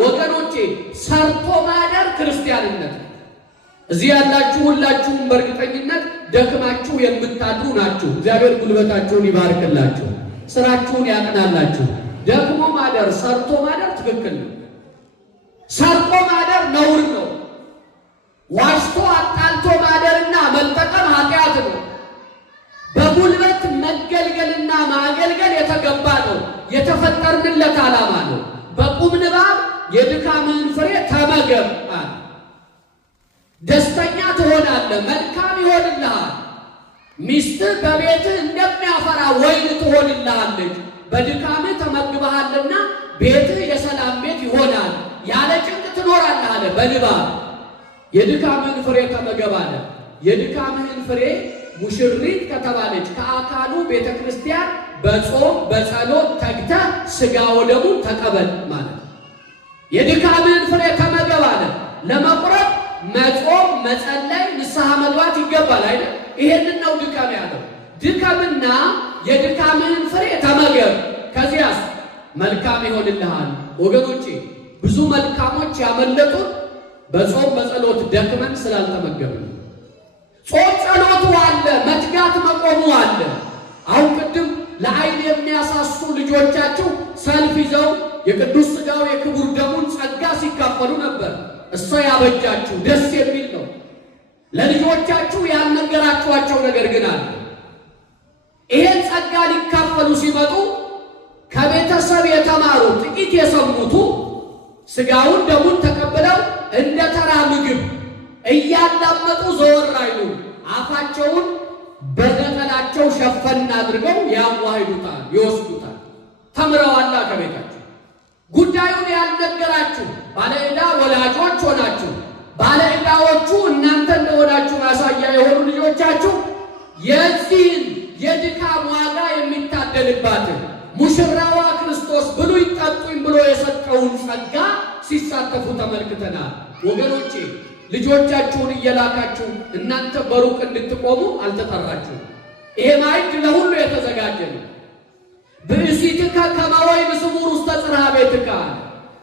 ወገኖቼ ሰርቶ ማደር ክርስቲያንነት። እዚህ ያላችሁ ሁላችሁም በእርግጠኝነት ደክማችሁ የምታድሩ ናችሁ። እግዚአብሔር ጉልበታችሁን ይባርክላችሁ፣ ስራችሁን ያቅናላችሁ። ደክሞ ማደር ሰርቶ ማደር ትክክል ነው። ሰርቶ ማደር ነውር ነው። ዋሽቶ አጣልቶ ማደርና መጠቀም ኃጢአት ነው። በጉልበት መገልገልና ማገልገል የተገባ ነው። የተፈጠርንለት ዓላማ ነው። በቁም ንባብ የድካምህን ፍሬ ተመገብ። ደስተኛ ትሆናለህ፣ መልካም ይሆንልሃል። ሚስትህ በቤትህ እንደሚያፈራ ወይን ትሆንልሃለች። በድካምህ ተመግበሃልና ቤትህ የሰላም ቤት ይሆናል፣ ያለ ጭንቅ ትኖራለህ አለ በንባብ። የድካምህን ፍሬ ተመገብ አለ። የድካምህን ፍሬ ሙሽሪት ከተባለች ከአካሉ ቤተ ክርስቲያን በጾም በጸሎት ተግተህ ሥጋ ወደሙን ተቀበል ማለት ነው። የድካምህን ፍሬ ተመገብ አለ። ለመቁረብ መጾም፣ መጸለይ፣ ንስሐ መግባት ይገባል አይደል? ይሄንን ነው ድካም ያለው። ድካምና የድካምህን ፍሬ ተመገብ፣ ከዚያስ መልካም ይሆንልሃል። ወገኖቼ ብዙ መልካሞች ያመለጡት በጾም በጸሎት ደክመን ስላልተመገብን። ጾም ጸሎቱ አለ፣ መትጋት መቆሙ አለ። አሁን ቅድም ለዓይን የሚያሳሱ ልጆቻችሁ ሰልፍ ይዘው የቅዱስ ሥጋው የክቡር ደሙን ጸጋ ሲካፈሉ ነበር። እሷ ያበጃችሁ ደስ የሚል ነው። ለልጆቻችሁ ያልነገራችኋቸው ነገር ግን አለ። ይሄን ጸጋ ሊካፈሉ ሲመጡ ከቤተሰብ የተማሩ ጥቂት የሰሙቱ ሥጋውን ደሙን ተቀብለው እንደ ተራ ምግብ እያላመጡ ዘወር አይሉ፣ አፋቸውን በነጠላቸው ሸፈን አድርገው ያዋሂዱታል፣ ይወስዱታል። ተምረዋላ ከቤታችሁ። ጉዳዩን ያልነገራችሁ ባለ ዕዳ ወላጆች ሆናችሁ ባለ ዕዳዎቹ እናንተ እንደሆናችሁ ማሳያ የሆኑ ልጆቻችሁ የዚህን የድካም ዋጋ የሚታደልባትን ሙሽራዋ ክርስቶስ ብሉኝ ጠጡኝ ብሎ የሰጠውን ጸጋ ሲሳተፉ ተመልክተናል። ወገኖቼ ልጆቻችሁን እየላካችሁ እናንተ በሩቅ እንድትቆሙ አልተጠራችሁም። ይሄ ማዕድ ለሁሉ የተዘጋጀ ነው። ብእሲትከ ከመ ወይን ስሙር ውስተ ጽርሐ ቤትከ።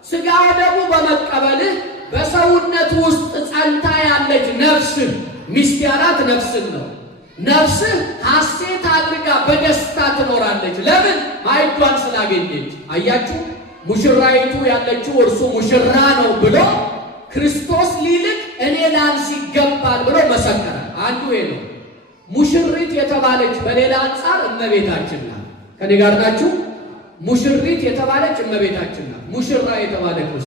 ሥጋ ደግሞ በመቀበልህ በሰውነት ውስጥ ጸንታ ያለች ነፍስህ፣ ሚስት ያላት ነፍስን ነው። ነፍስህ ሐሴት አድርጋ በደስታ ትኖራለች። ለምን? ማዕዷን ስላገኘች። አያችሁ፣ ሙሽራይቱ ያለችው እርሱ ሙሽራ ነው ብሎ ክርስቶስ ሊልቅ እኔ ላንስ ይገባል ብሎ መሰከረ። አንዱ ይሄ ነው። ሙሽሪት የተባለች በሌላ አንጻር እመቤታችን ናት። ከኔ ጋር ናችሁ? ሙሽሪት የተባለች እመቤታችን ናት። ሙሽራ የተባለ